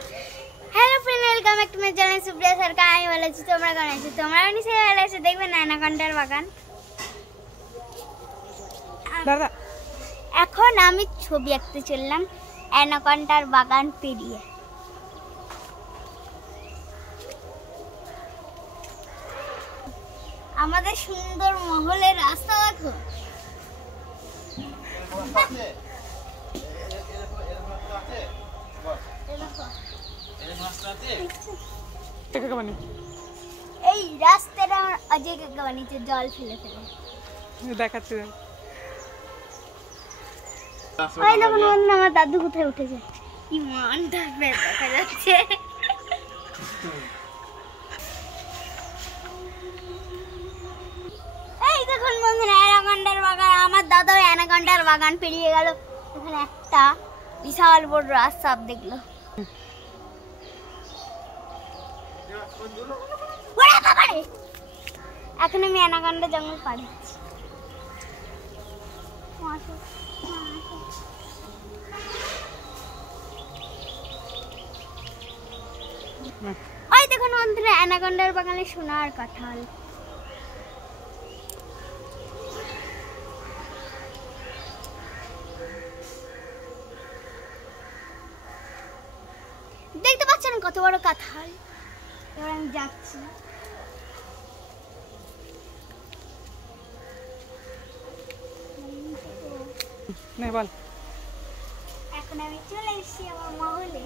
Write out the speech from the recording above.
Hello friend, welcome back to my channel Supriya Sarkar. আমি ভালো আছি, তোমরা কেমন আছো? তোমরা নিশ্চয়ই ভালো আছো। দেখবেন অ্যানাকন্ডার বাগান। দাদা এখন আমি ছবি আঁকতে চললাম অ্যানাকন্ডার বাগান পেরিয়ে। আমাদের সুন্দর মহলের রাস্তা দেখো। এই রাস্তাটা আমার অজয় কাকা বানিয়েছে, জল ফেলে ফেলে দেখাচ্ছে। ওই দেখুন বন্ধু, আমার দাদু কোথায় উঠেছে, কি মনটা দেখা যাচ্ছে। এই দেখুন বন্ধুরা, অ্যানাকন্ডার বাগান। আমার দাদা অ্যানাকন্ডার বাগান পেরিয়ে গেল। এখানে একটা বিশাল বড় রাস্তা দেখলো। এখন আমি অ্যানাকন্ডা জঙ্গল পাড়ি। ওই দেখুন বন্ধুরা, অ্যানাকন্ডার বাগানে সোনার কাঁঠাল। দেখতে পাচ্ছেন কত বড় কাঁঠাল। এবার আমি যাচ্ছি। এখন আমি চলে এসেছি আমার মহলে।